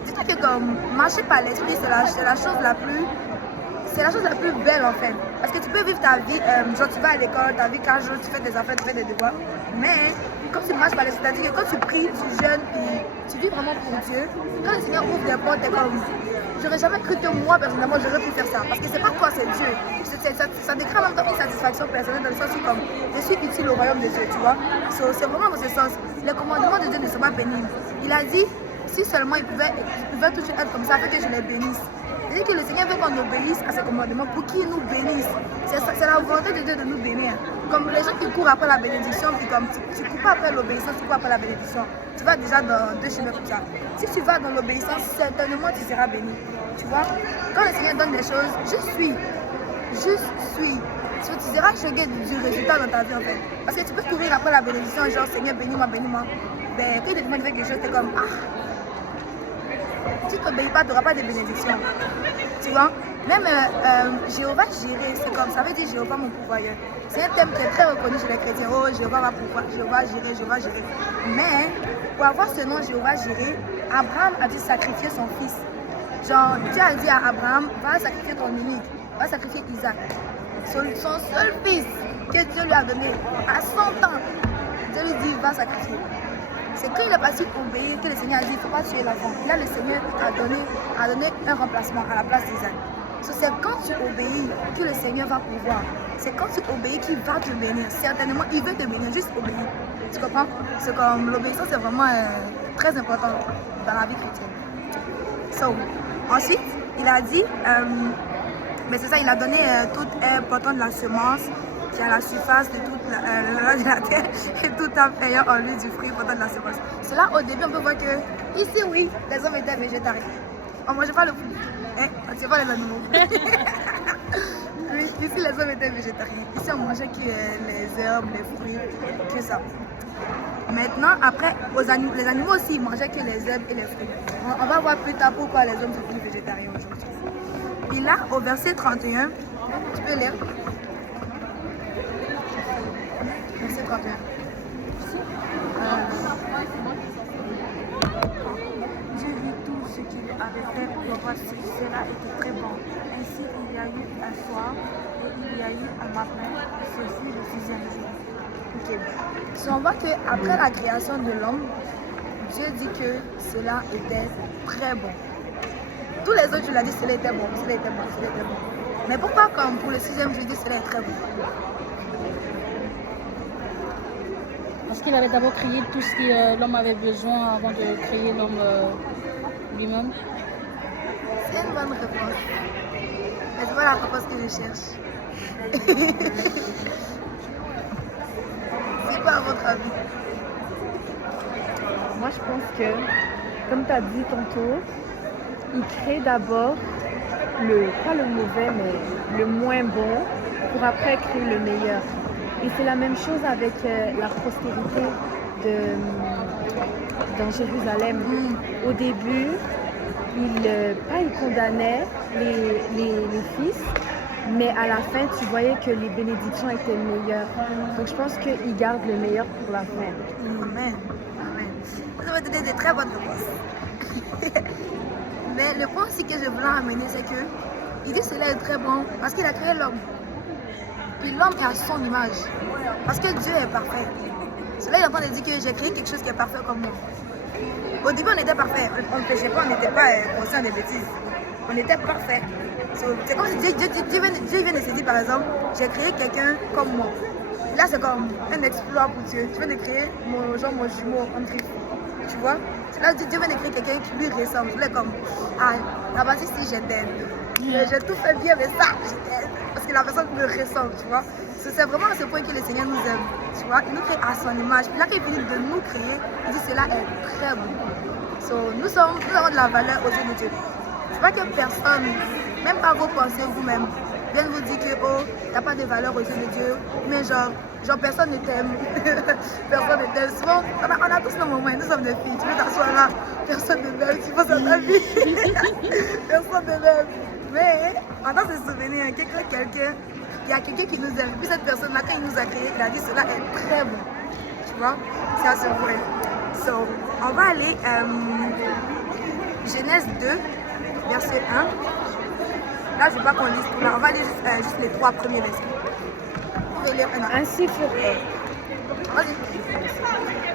Dis-toi que comme marcher par l'esprit, c'est la chose la plus belle en fait. Parce que tu peux vivre ta vie, genre tu vas à l'école, ta vie 4 jours, tu fais des affaires, tu fais des devoirs. Mais quand tu marches par l'esprit, c'est-à-dire que quand tu pries, tu jeûnes, puis tu vis vraiment pour Dieu, quand le Seigneur ouvre des portes, t'es comme, j'aurais jamais cru que moi personnellement j'aurais pu faire ça. Parce que c'est pas toi, c'est Dieu. Ça décrit en même temps une satisfaction personnelle dans le sens où comme je suis utile au royaume de Dieu, tu vois. C'est vraiment dans ce sens. Les commandements de Dieu ne sont pas pénibles. Il a dit, si seulement il pouvait toujours être comme ça, afin que je les bénisse. C'est-à-dire que le Seigneur veut qu'on obéisse à ses commandements pour qu'il nous bénisse. C'est la volonté de Dieu de nous bénir. Comme les gens qui courent après la bénédiction, puis comme tu ne cours pas après l'obéissance, tu cours après la bénédiction. Tu vas déjà dans deux chemins comme ça. Si tu vas dans l'obéissance, certainement tu seras béni. Tu vois, quand le Seigneur donne des choses, juste suis. Tu seras choqué du résultat dans ta vie en fait. Parce que tu peux courir après la bénédiction, genre Seigneur bénis-moi. Ben, quand il te demande de faire quelque chose, t'es comme si tu n'obéis pas, tu n'auras pas de bénédiction. Tu vois? Même Jéhovah Jireh, c'est comme ça veut dire Jéhovah mon pourvoyeur. C'est un thème qui est très reconnu chez les chrétiens. Oh, Jéhovah va pourvoir, Jéhovah Jireh. Mais pour avoir ce nom Jéhovah Jireh, Abraham a dû sacrifier son fils. Genre, Dieu a dit à Abraham, va sacrifier ton unique, va sacrifier Isaac. Son seul fils que Dieu lui a donné à 100 ans. Dieu lui dit, va sacrifier. C'est quand il est passé obéir que le Seigneur a dit, il ne faut pas tuer l'enfant. Là, le Seigneur a donné un remplacement à la place d'Isaac. C'est quand tu obéis que le Seigneur va pouvoir. C'est quand tu obéis qu'il va te bénir. Certainement, il veut te bénir, juste obéir. Tu comprends? C'est comme l'obéissance, c'est vraiment très important dans la vie chrétienne. Ensuite, il a dit, mais c'est ça, il a donné toute portant de la semence qui est à la surface de toute la terre et tout en ayant en lui du fruit portant de la semence. Cela, au début, on peut voir que ici, oui, les hommes étaient végétariens. On ne mangeait pas le fruit. Hein? On ne tuait pas les animaux. Ici, les hommes étaient végétariens. Ici, on mangeait que les herbes, les fruits, que ça. Maintenant, après, les animaux aussi, ils mangeaient que les herbes et les fruits. On va voir plus tard pourquoi les hommes sont plus végétariens aujourd'hui. Et là, au verset 31, tu peux lire. Verset 31. Dieu vit tout ce qu'il avait fait pour voici, cela était très bon. Ainsi, il y a eu un soir et il y a eu un matin. Ce fut le 6e jour. Ok? Ok. Si on voit qu'après la création de l'homme, Dieu dit que cela était très bon. Tous les autres, je l'ai dit, cela était bon, cela était bon, cela était bon. Mais pourquoi, comme pour le sixième, je dis cela est très bon? Parce qu'il avait d'abord créé tout ce que l'homme avait besoin avant de créer l'homme lui-même. C'est une bonne réponse. Mais c'est pas la réponse que je cherche. C'est quoi à votre avis? Moi, je pense que, comme tu as dit tantôt, il crée d'abord pas le mauvais, mais le moins bon, pour après créer le meilleur. Et c'est la même chose avec la prospérité dans Jérusalem. Au début, il condamnait les fils, mais à la fin, tu voyais que les bénédictions étaient meilleures. Donc je pense qu'il garde le meilleur pour la fin. Amen. Amen. Vous avez donné des très bonnes réponses. Mais le point aussi que je voulais amener, c'est que il dit que cela est très bon parce qu'il a créé l'homme. Puis l'homme est à son image. Parce que Dieu est parfait. Cela, il est en train de dire que j'ai créé quelque chose qui est parfait comme moi. Au début, on était parfait. On ne péchait pas, on n'était pas conscient des bêtises. On était parfait. C'est comme si Dieu vient de se dire, par exemple, j'ai créé quelqu'un comme moi. Là, c'est comme un exploit pour Dieu. Tu viens de créer mon jumeau en Christ. Tu vois? Là, Dieu vient de créer quelqu'un qui lui ressemble. Je l'ai comme, la base ici, je t'aime. J'ai tout fait bien, mais ça, je t'aime. Parce que la personne me ressemble, tu vois. C'est vraiment à ce point que le Seigneur nous aime. Tu vois, il nous crée à son image. Puis là, quand il finit de nous créer, il dit cela est très bon. Nous avons de la valeur aux yeux de Dieu. C'est pas que personne, même pas vos pensées vous-même, viennent vous dire que oh, t'as pas de valeur aux yeux de Dieu, mais genre personne ne t'aime. Personne ne t'aime. Souvent, on a tous nos moments, nous sommes des filles, tu veux t'asseoir là, personne ne t'aime, tu penses à ta vie. Personne ne t'aime. Mais on doit se souvenir, il y a quelqu'un qui nous aime. Puis cette personne-là, quand il nous a créé, il a dit cela est très bon. Tu vois, c'est à ce point. On va aller Genèse 2, verset 1. Là, je ne veux pas qu'on lise tout là. On va lire juste les 3 premiers versets. Vous pouvez lire un.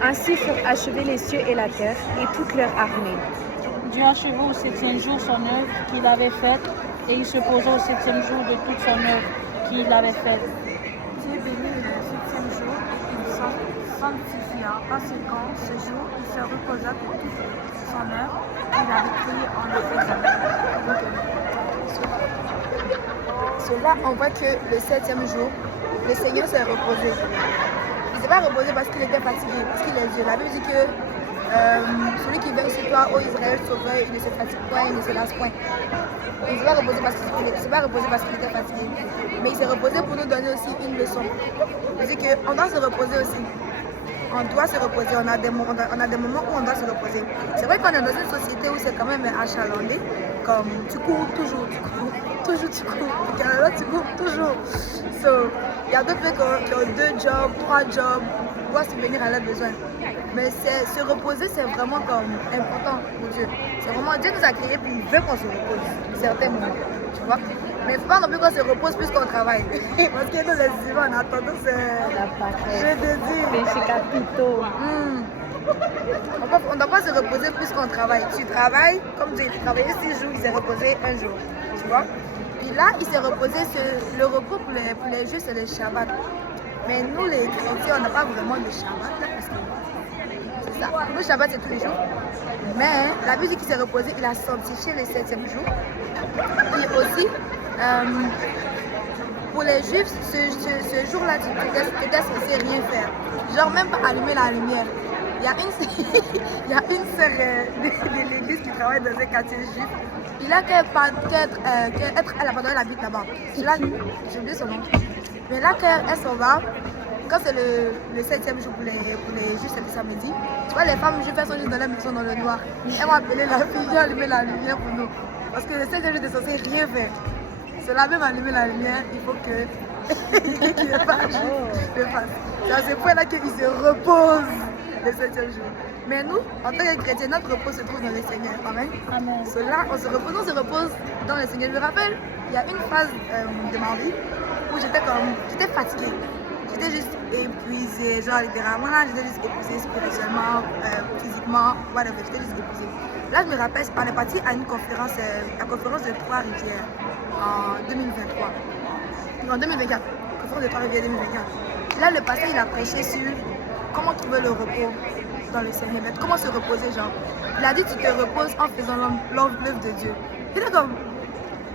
Ainsi furent achevés les cieux et la terre et toute leur armée. Dieu acheva au 7e jour son œuvre qu'il avait faite et il se posa au 7e jour de toute son œuvre qu'il avait faite. Dieu bénit le 7e jour et il s'en sanctifia. Conséquent, ce jour, il se reposa de toute son œuvre qu'il avait créée en le faisant. Cela, on voit que le 7e jour, le Seigneur s'est reposé. Il ne s'est pas reposé parce qu'il était fatigué, parce qu'il est Dieu. La Bible dit que celui qui veille sur toi, ô Israël, sauveur, il ne se fatigue point, il ne se lasse point. Il ne s'est pas reposé parce qu'il était fatigué. Mais il s'est reposé pour nous donner aussi une leçon. Il dit qu'on doit se reposer aussi. On doit se reposer, on a des moments où on doit se reposer. C'est vrai qu'on est dans une société où c'est quand même achalandé, comme tu cours toujours, tu cours. Au Canada, tu cours toujours. Il y a d'autres qui ont 2 jobs, 3 jobs, pour subvenir à leurs besoins. Mais se reposer, c'est vraiment comme important pour Dieu. C'est vraiment, Dieu nous a créés puis il veut qu'on se repose, certains moments, tu vois. Mais il ne faut pas non plus qu'on se repose plus qu'on travaille. Parce que nous, les humains, on a tendance je te dis. Péché capitaux. On ne doit pas se reposer plus qu'on travaille. Tu travailles, comme Dieu, il travaillait 6 jours, il s'est reposé 1 jour. Tu vois? Puis là, il s'est reposé, le repos pour les juifs, c'est le Shabbat. Mais nous, les chrétiens, on n'a pas vraiment de Shabbat. Là, parce que c'est ça. Nous, le Shabbat, c'est tous les jours. Mais la Bible dit qu'il s'est reposé, il a sanctifié le 7e jour. Et aussi, pour les juifs, ce jour-là, tu n'étais censé rien faire. Genre, même pas allumer la lumière. Il y a une sœur de l'église qui travaille dans un quartier juif. Il a elle a abandonné la bite là-bas. Là, j'ai oublié son nom. Mais là, quand elle s'en va, quand c'est le 7e jour pour les juifs, c'est le samedi, tu vois, les femmes juives, elles sont juste dans la maison dans le noir. Elles vont appeler la fille, viens allumer la lumière pour nous. Parce que le 7e jour, t'es censé rien faire. Cela même allumer la lumière, il faut que qu'il le fasse. C'est à ce point-là qu'il se repose le 7e jour. Mais nous, en tant que chrétiens, notre repos se trouve dans le Seigneur. Amen. Amen. Cela, on se repose dans le Seigneur. Je me rappelle, il y a une phase de ma vie où j'étais fatiguée. j'étais juste épuisée, genre littéralement là, j'étais juste épuisée spirituellement, physiquement, whatever, j'étais juste épuisée. Là, je me rappelle, on est parti à une conférence, la conférence de Trois-Rivières en 2023. En 2024, conférence de Trois-Rivières 2024. Là, le pasteur, il a prêché sur comment trouver le repos dans le Seigneur, comment se reposer, genre. Il a dit, tu te reposes en faisant l'œuvre de Dieu. J'étais comme,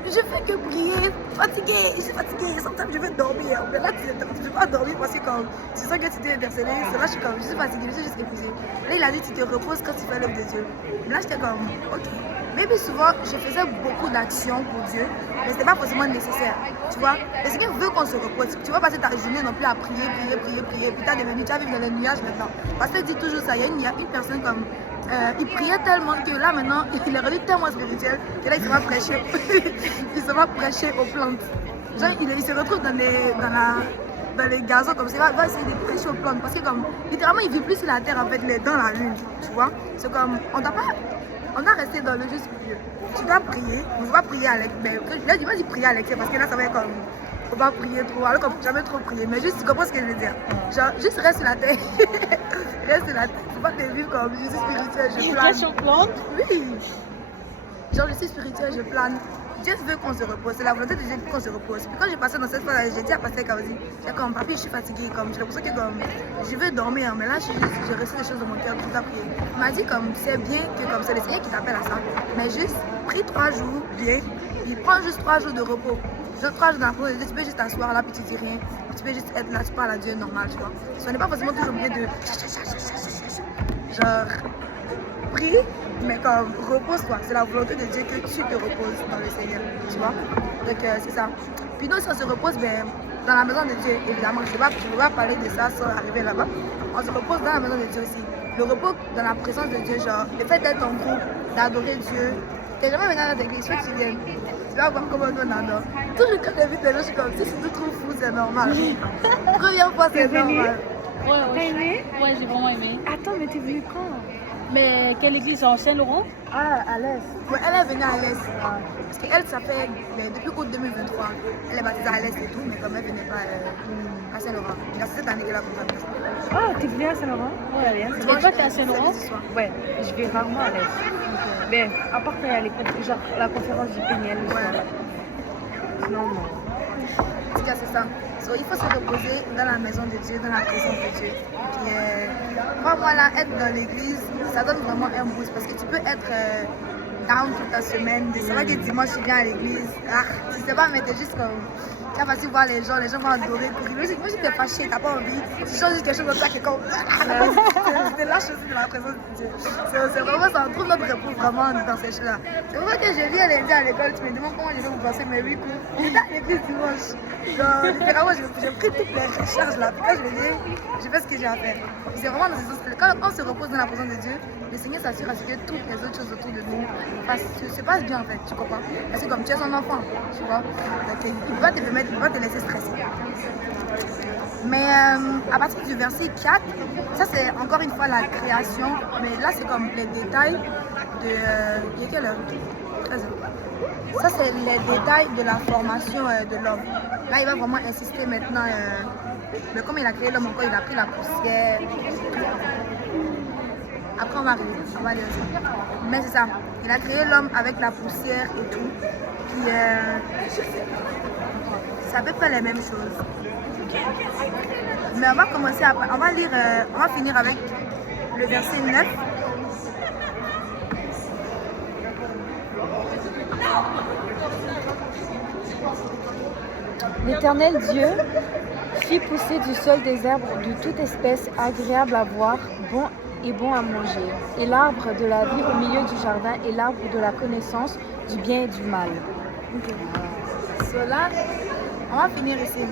je fais que prier, fatiguée, je suis fatiguée, sometimes je veux dormir. Mais là, tu ne peux pas dormir parce que comme, tu sens que tu t'es intercellé. Là, je suis comme, je suis fatiguée, je suis juste épuisée. Là, il a dit, tu te reposes quand tu fais l'œuvre de Dieu. Mais là, j'étais comme, ok. Mais puis souvent, je faisais beaucoup d'actions pour Dieu, mais ce n'était pas forcément nécessaire. Tu vois, le Seigneur veut qu'on se repose. Tu vas passer ta journée non plus à prier. Puis tu as vivre dans les nuages maintenant. Parce qu'il dit toujours ça. Il y a une personne comme. Il priait tellement que là maintenant, il est revenu tellement spirituel que là, il se va prêcher. Il se va prêcher aux plantes. Genre, il se retrouve dans les gazons comme ça. Il va essayer de prêcher aux plantes. Parce que, comme, littéralement, il vit plus sur la terre en fait, dans la lune. Tu vois, c'est comme. On doit rester dans le juste milieu. Tu dois prier, on ne va pas prier à l'extérieur. Là, je vais prier à l'extérieur parce que là, ça va être comme. On va prier trop, alors qu'on ne peut jamais trop prier. Mais juste, tu comprends ce que je veux dire? Genre, juste reste sur la terre. Reste sur la terre. Il ne faut pas te vivre comme je suis spirituelle, je plane. Sur plante? Oui. Genre, je suis spirituelle, je plane. Dieu veut qu'on se repose. C'est la volonté de Dieu qu'on se repose. Puis quand j'ai passé dans cette phase, j'ai dit à Pasteur Kaozi, j'ai comme, papi, je suis fatiguée. Comme, j'ai l'impression que comme, je veux dormir. Mais là, j'ai reçu des choses dans mon cœur tout à prier. Il m'a dit, comme, c'est bien que comme c'est le Seigneur qui t'appelle à ça. Mais juste, prie 3 jours, bien. Puis prends juste 3 jours de repos. Genre 3 jours dans la présence de Dieu, tu peux juste t'asseoir là, puis tu dis rien. Tu peux juste être là, tu parles à Dieu normal, tu vois. Ce n'est pas forcément toujours obligé de. Genre, prie, mais comme repose-toi. C'est la volonté de Dieu que tu te reposes dans le Seigneur, tu vois. Donc c'est ça. Puis nous, si on se repose, ben, dans la maison de Dieu, évidemment, je ne peux pas parler de ça sans arriver là-bas. On se repose dans la maison de Dieu aussi. Le repos dans la présence de Dieu, genre, le fait d'être en groupe, d'adorer Dieu. T'es jamais venu dans l'église, il faut que tu viennes. Tu vas voir comment nous on adore. Toujours quand j'invite les gens, je suis comme, si tu te trouves fou, c'est normal. Première fois, c'est normal. Ouais, T'as aimé? Ouais, j'ai vraiment aimé. Attends, mais t'es venu quand? Mais quelle église? En Saint-Laurent? Ah, à l'Est. Ouais, elle est venue à l'Est. Parce qu'elle, ça fait depuis août 2023. Elle est baptisée à l'Est et tout, mais comme elle venait pas à Saint-Laurent. Il y a cette année qu'elle a commencé. Ah, t'es venu à Saint-Laurent? Ouais, bien. Et toi, t'es à Saint-Laurent? Ouais, je vais rarement à l'Est. Mais à part quand il y a genre la conférence du PNL. Ouais. Non. En tout cas, c'est ça. So, il faut se reposer dans la maison de Dieu, dans la présence de Dieu. Puis, moi, là, être dans l'église, ça donne vraiment un boost parce que tu peux être down toute ta semaine. C'est vrai que dimanche, tu viens à l'église. Tu sais pas, mais t'es juste comme. Tu vas facile voir les gens vont adorer. Moi, si t'es fâché, t'as pas envie, tu changes quelque chose comme ça qui est comme. Tu te lâches aussi dans la présence de Dieu. C'est vraiment, ça, on trouve notre repos vraiment dans ces choses-là. C'est pour ça que je viens lundi à l'école, tu me demandes comment je vais vous passer mes 8 cours. J'étais à l'église dimanche. Donc, littéralement, j'ai pris toutes les recharges là. Puis quand je viens, je fais ce que j'ai à faire. C'est vraiment dans ces choses. Quand on se repose dans la présence de Dieu, le Seigneur s'assure à ce que toutes les autres choses autour de nous se passent bien en fait, tu comprends? Parce que comme tu es son enfant, tu vois, donc il ne va pas te laisser stresser. Mais à partir du verset 4, ça c'est encore une fois la création, mais là c'est comme les détails de... il y a quelle heure? 13 heures. Ça c'est les détails de la formation de l'homme. Là il va vraiment insister maintenant, mais comme il a créé l'homme encore, il a pris la poussière. Après on va aller aussi. Mais c'est ça, il a créé l'homme avec la poussière et tout. Puis c'est à peu près les mêmes choses. Mais on va commencer après, on va lire, on va finir avec le verset 9. L'Éternel Dieu fit pousser du sol des arbres de toute espèce agréables à voir, bon à manger, et l'arbre de la vie au milieu du jardin et l'arbre de la connaissance du bien et du mal. Là, on va finir ici.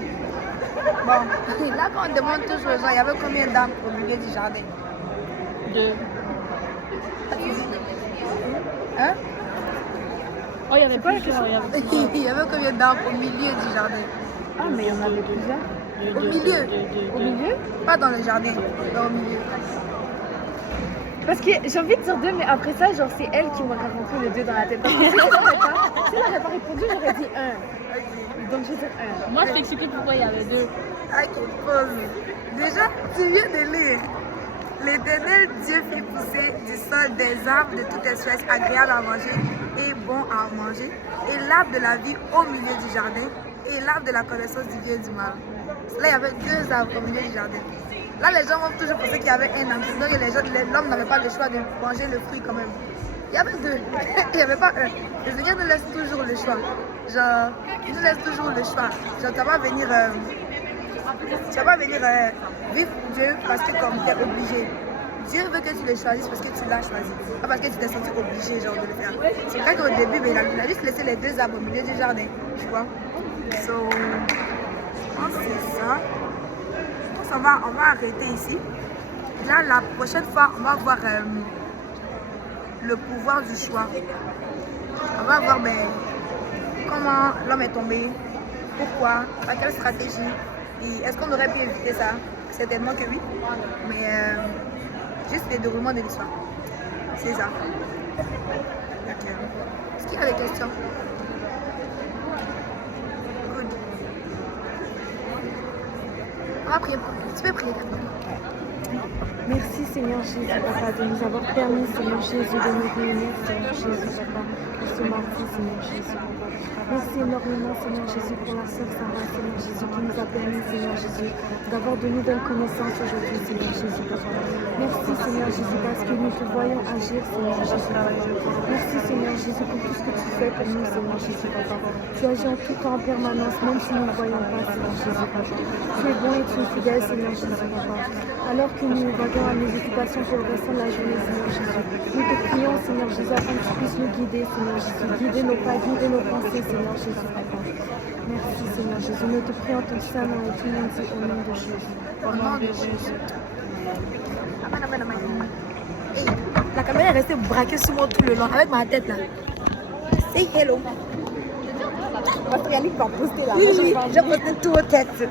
Bon, là quand on demande toujours aux gens, il y avait combien d'arbres au milieu du jardin? 2. Hein? Oh, il y avait plusieurs. Il y avait combien d'arbres au milieu du jardin? Ah, mais il y en avait plusieurs. Au milieu? Au milieu? Pas dans le jardin, dans au milieu. Parce que j'ai envie de dire 2, mais après ça, genre c'est elle qui m'aurait rentré le 2 dans la tête. Parce que si elle n'aurait pas répondu, j'aurais dit 1. Donc, je sais. Moi, je t'explique pourquoi il y avait deux. Ok, pause. Déjà, tu viens de lire. L'Éternel Dieu fit pousser du sol des arbres de toute espèce agréables à manger et bons à manger, et l'arbre de la vie au milieu du jardin, et l'arbre de la connaissance du bien et du mal. Là, il y avait deux arbres au milieu du jardin. Là, les gens vont toujours penser qu'il y avait un arbre, sinon l'homme n'avait pas le choix de manger le fruit quand même. Il y avait deux, il n'y avait pas un. Le Seigneur nous laisse toujours le choix. Genre, il nous laisse toujours le choix. Genre, tu vas pas venir... tu vas pas venir vivre Dieu parce que comme tu es obligé. Dieu veut que tu le choisisses parce que tu l'as choisi. Pas parce que tu t'es senti obligé genre, de le faire. C'est vrai qu'au début, mais il a juste laissé les deux arbres au milieu du jardin. Tu vois. So, je pense que c'est ça. Je pense qu'on va arrêter ici. Là, la prochaine fois, on va voir le pouvoir du choix. On va voir comment l'homme est tombé, pourquoi, par quelle stratégie. Et est-ce qu'on aurait pu éviter ça? Certainement que oui. Mais juste les déroulements de l'histoire. C'est ça. Est-ce qu'il y a des questions? Good. On va prier. Tu peux prier d'abord. Merci Seigneur Jésus, Papa, de nous avoir permis, Seigneur Jésus, de nous réunir, Seigneur Jésus, Papa, pour ce mardi, Seigneur Jésus, Papa. Merci énormément, Seigneur Jésus, pour la sœur Sarah, Seigneur Jésus, qui nous a permis, Seigneur Jésus, d'avoir de nouvelles connaissances aujourd'hui, Seigneur Jésus, Papa. Merci, Seigneur Jésus, parce que nous te voyons agir, Seigneur Jésus, Papa. Merci, Seigneur Jésus, pour tout ce que tu fais pour nous, Seigneur Jésus, Papa. Tu agis en tout temps, en permanence, même si nous ne voyons pas, Seigneur Jésus, Papa. Tu es bon et tu es fidèle, Seigneur Jésus, Papa. Alors que nous vaguons à nos occupations pour le restant de la journée, Seigneur Jésus, nous te prions, Seigneur Jésus, afin que tu puisses nous guider, Seigneur Jésus, guider nos pas, guider nos pensées, Seigneur Jésus, Papa. Merci, Seigneur Jésus. Nous te prions ton saint nom et tout le monde dit au nom de Jésus. Au nom de Jésus. Hey, la caméra est restée braquée sur moi tout le long, avec ma tête là. Say hello. Parce que Yannick va poster là. Oui, j'ai posté tout aux têtes.